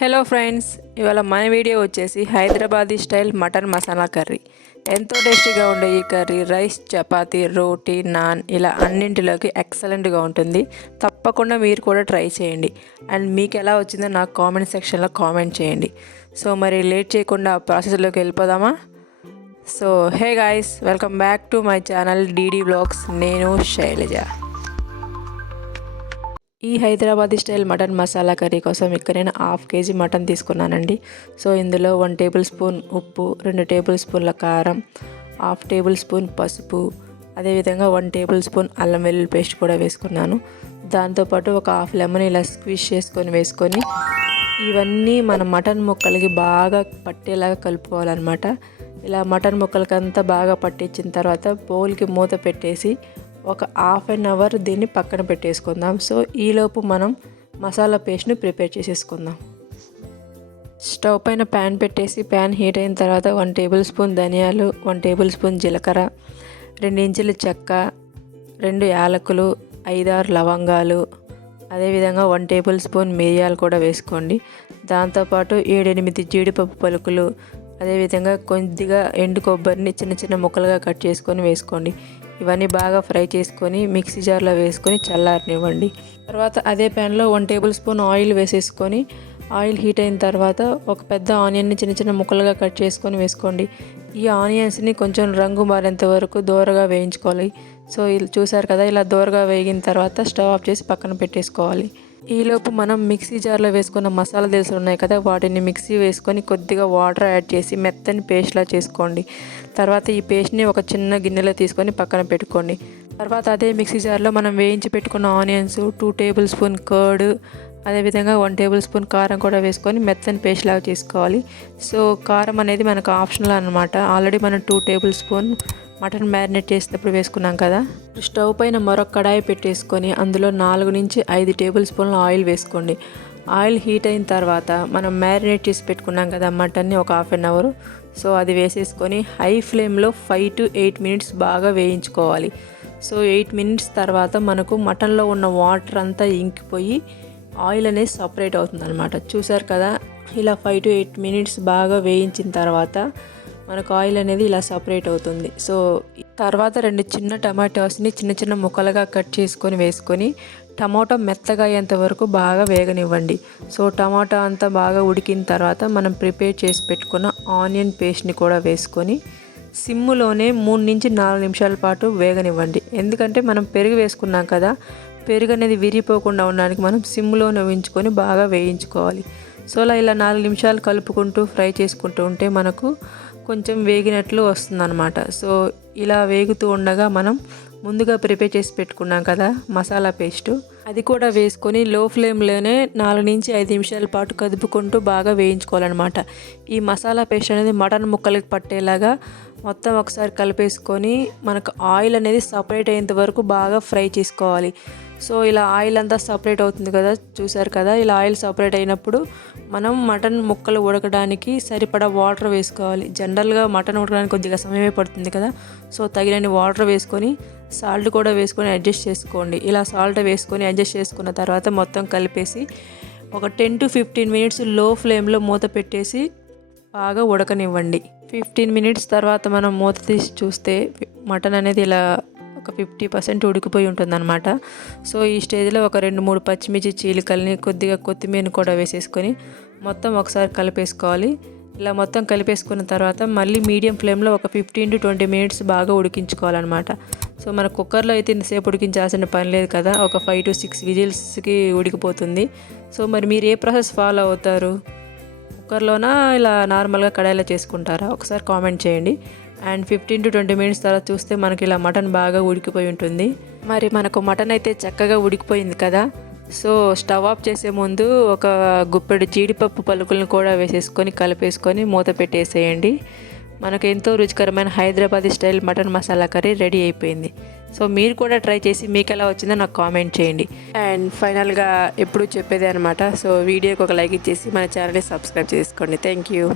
Hello friends ఇవాళ మన video వచ్చేసి Hyderabadi style mutton masala curry. ఎంతో టేస్టీగా ఉండే ఈ కర్రీ రైస్ చపాతీ రోటీ నాన్ ఇలా అన్నింటిలోకి ఎక్సలెంట్గా ఉంటుంది. తప్పకుండా మీరు కూడా ట్రై చేయండి. అండ్ మీకు ఎలా వచ్చిందో నాకు కామెంట్ సెక్షన్లో కామెంట్ చేయండి. సో మరి లేట్ చేయకుండా ప్రాసెస్లోకి వెళ్ళిపోదామా? So hey guys welcome back to my channel DD blogs నేను శైలజ. ఈ Hyderabadi style mutton masala curry కోసం ఇక్కడ నేను హాఫ్ కేజీ మటన్ తీసుకున్నానండి. సో ఇందులో వన్ టేబుల్ స్పూన్ ఉప్పు రెండు టేబుల్ స్పూన్ల కారం హాఫ్ టేబుల్ స్పూన్ పసుపు అదేవిధంగా వన్ టేబుల్ స్పూన్ అల్లం వెల్లుల్లి పేస్ట్ కూడా వేసుకున్నాను. దాంతోపాటు ఒక హాఫ్ లెమన్ ఇలా స్క్వీజ్ చేసుకొని వేసుకొని ఇవన్నీ మన మటన్ ముక్కలకి బాగా పట్టేలాగా కలుపుకోవాలన్నమాట. ఇలా మటన్ ముక్కలకంతా బాగా పట్టించిన తర్వాత బౌల్కి మూత పెట్టేసి ఒక హాఫ్ అన్ అవర్ దీన్ని పక్కన పెట్టేసుకుందాం. సో ఈలోపు మనం మసాలా పేస్ట్ని ప్రిపేర్ చేసేసుకుందాం. స్టవ్ పైన ప్యాన్ పెట్టేసి ప్యాన్ హీట్ అయిన తర్వాత వన్ టేబుల్ స్పూన్ ధనియాలు వన్ టేబుల్ స్పూన్ జీలకర్ర రెండు ఇంచుల చెక్క రెండు యాలకులు ఐదారు లవంగాలు అదేవిధంగా వన్ టేబుల్ స్పూన్ మిరియాలు కూడా వేసుకోండి. దాంతోపాటు ఏడెనిమిది జీడిపప్పు పలుకులు అదేవిధంగా కొద్దిగా ఎండు కొబ్బరిని చిన్న చిన్న ముక్కలుగా కట్ చేసుకొని వేసుకోండి. ఇవన్నీ బాగా ఫ్రై చేసుకొని మిక్సీ జార్లో వేసుకొని చల్లారనివ్వండి. తర్వాత అదే ప్యాన్లో వన్ టేబుల్ స్పూన్ ఆయిల్ వేసేసుకొని ఆయిల్ హీట్ అయిన తర్వాత ఒక పెద్ద ఆనియన్ని చిన్న చిన్న ముక్కలుగా కట్ చేసుకొని వేసుకోండి. ఈ ఆనియన్స్ని కొంచెం రంగు మారేంత వరకు దూరగా వేయించుకోవాలి. సో ఇలా చూసారు కదా ఇలా దూరగా వేగిన తర్వాత స్టవ్ ఆఫ్ చేసి పక్కన పెట్టేసుకోవాలి. ఈలోపు మనం మిక్సీ జార్లో వేసుకున్న మసాలా దినుసులు ఉన్నాయి కదా వాటిని మిక్సీ వేసుకొని కొద్దిగా వాటర్ యాడ్ చేసి మెత్తని పేస్ట్లా చేసుకోండి. తర్వాత ఈ పేస్ట్ని ఒక చిన్న గిన్నెలో తీసుకొని పక్కన పెట్టుకోండి. తర్వాత అదే మిక్సీ జార్లో మనం వేయించి పెట్టుకున్న onions two tablespoon curd అదేవిధంగా వన్ టేబుల్ స్పూన్ కారం కూడా వేసుకొని మెత్తని పేస్ట్ లాగా చేసుకోవాలి. సో కారం అనేది మనకు ఆప్షనల్ అనమాట ఆల్రెడీ మనం two tablespoon mutton marinate చేసేటప్పుడు వేసుకున్నాం కదా? స్టవ్ పైన మరొక కడాయి పెట్టేసుకొని అందులో నాలుగు నుంచి ఐదు టేబుల్ స్పూన్ల ఆయిల్ వేసుకోండి. ఆయిల్ హీట్ అయిన తర్వాత మనం మ్యారినేట్ చేసి పెట్టుకున్నాం కదా మటన్ని ఒక హాఫ్ అన్ అవర్. సో అది వేసేసుకొని హై ఫ్లేమ్లో ఫైవ్ టు ఎయిట్ మినిట్స్ బాగా వేయించుకోవాలి. సో ఎయిట్ మినిట్స్ తర్వాత మనకు మటన్లో ఉన్న వాటర్ అంతా ఇంకిపోయి ఆయిల్ అనేది సపరేట్ అవుతుంది అనమాట చూసారు కదా? ఇలా ఫైవ్ టు ఎయిట్ మినిట్స్ బాగా వేయించిన తర్వాత మనకు ఆయిల్ అనేది ఇలా సపరేట్ అవుతుంది. సో తర్వాత రెండు చిన్న టమాటోస్ని చిన్న చిన్న ముక్కలుగా కట్ చేసుకొని వేసుకొని టమాటో మెత్తగా అయ్యేంత వరకు బాగా వేగనివ్వండి. సో టమాటా అంతా బాగా ఉడికిన తర్వాత మనం ప్రిపేర్ చేసి పెట్టుకున్న ఆనియన్ పేస్ట్ని కూడా వేసుకొని సిమ్ములోనే మూడు నుంచి నాలుగు నిమిషాల పాటు వేగనివ్వండి. ఎందుకంటే మనం పెరుగు వేసుకున్నాం కదా పెరుగు అనేది విరిగిపోకుండా ఉండడానికి మనం సిమ్లోనే ఉంచుకొని బాగా వేయించుకోవాలి. సో అలా ఇలా నాలుగు నిమిషాలు కలుపుకుంటూ ఫ్రై చేసుకుంటూ ఉంటే మనకు కొంచెం వేగినట్లు వస్తుందన్నమాట. సో ఇలా వేగుతూ ఉండగా మనం ముందుగా ప్రిపేర్ చేసి పెట్టుకున్నాం కదా మసాలా పేస్టు. అది కూడా వేసుకొని లో ఫ్లేమ్లోనే నాలుగు నుంచి ఐదు నిమిషాల పాటు కదుపుకుంటూ బాగా వేయించుకోవాలన్నమాట. ఈ మసాలా పేస్ట్ అనేది మటన్ ముక్కలకు పట్టేలాగా మొత్తం ఒకసారి కలిపేసుకొని మనకు ఆయిల్ అనేది సపరేట్ అయ్యేంత వరకు బాగా ఫ్రై చేసుకోవాలి. సో ఇలా ఆయిల్ అంతా సపరేట్ అవుతుంది కదా చూసారు కదా? ఇలా ఆయిల్ సపరేట్ అయినప్పుడు మనం మటన్ ముక్కలు ఉడకడానికి సరిపడా వాటర్ వేసుకోవాలి. జనరల్గా మటన్ ఉడకడానికి కొద్దిగా సమయమే పడుతుంది కదా. సో తగినన్ని వాటర్ వేసుకొని సాల్ట్ కూడా వేసుకొని అడ్జస్ట్ చేసుకోండి. ఇలా సాల్ట్ వేసుకొని అడ్జస్ట్ చేసుకున్న తర్వాత మొత్తం కలిపేసి ఒక టెన్ టు ఫిఫ్టీన్ మినిట్స్లో ఫ్లేమ్లో మూత పెట్టేసి బాగా ఉడకనివ్వండి. ఫిఫ్టీన్ మినిట్స్ తర్వాత మనం మూత తీసి చూస్తే మటన్ అనేది ఇలా ఒక ఫిఫ్టీ పర్సెంట్ ఉడికిపోయి ఉంటుందన్నమాట. సో ఈ స్టేజ్లో ఒక రెండు మూడు పచ్చిమిర్చి చీలికల్ని కొద్దిగా కొత్తిమీరని కూడా వేసేసుకొని మొత్తం ఒకసారి కలిపేసుకోవాలి. ఇలా మొత్తం కలిపేసుకున్న తర్వాత మళ్ళీ మీడియం ఫ్లేమ్లో ఒక ఫిఫ్టీన్ టు ట్వంటీ మినిట్స్ బాగా ఉడికించుకోవాలన్నమాట. సో మన కుక్కర్లో అయితే ఇంతసేపు ఉడికించాల్సిన పని లేదు కదా ఒక ఫైవ్ టు సిక్స్ విజిల్స్కి ఉడికిపోతుంది. సో మరి మీరు ఏ ప్రాసెస్ ఫాలో అవుతారు? కుక్కర్లోనా ఇలా నార్మల్గా కడాయిలో చేసుకుంటారా? ఒకసారి కామెంట్ చేయండి. And fifteen to twenty minutes తర్వాత చూస్తే మనకి ఇలా మటన్ బాగా ఉడికిపోయి ఉంటుంది. మరి మనకు మటన్ అయితే చక్కగా ఉడికిపోయింది కదా? సో స్టవ్ ఆఫ్ చేసే ముందు ఒక గుప్పెడు జీడిపప్పు పలుకులను కూడా వేసేసుకొని కలిపేసుకొని మూత పెట్టేసేయండి. మనకు ఎంతో రుచికరమైన Hyderabadi style mutton masala curry ready అయిపోయింది. సో మీరు కూడా ట్రై చేసి మీకు ఎలా వచ్చిందో నాకు కామెంట్ చేయండి. అండ్ ఫైనల్గా ఎప్పుడు చెప్పేదే అనమాట సో వీడియోకి ఒక లైక్ ఇచ్చేసి మన ఛానల్ని సబ్స్క్రైబ్ చేసుకోండి. Thank you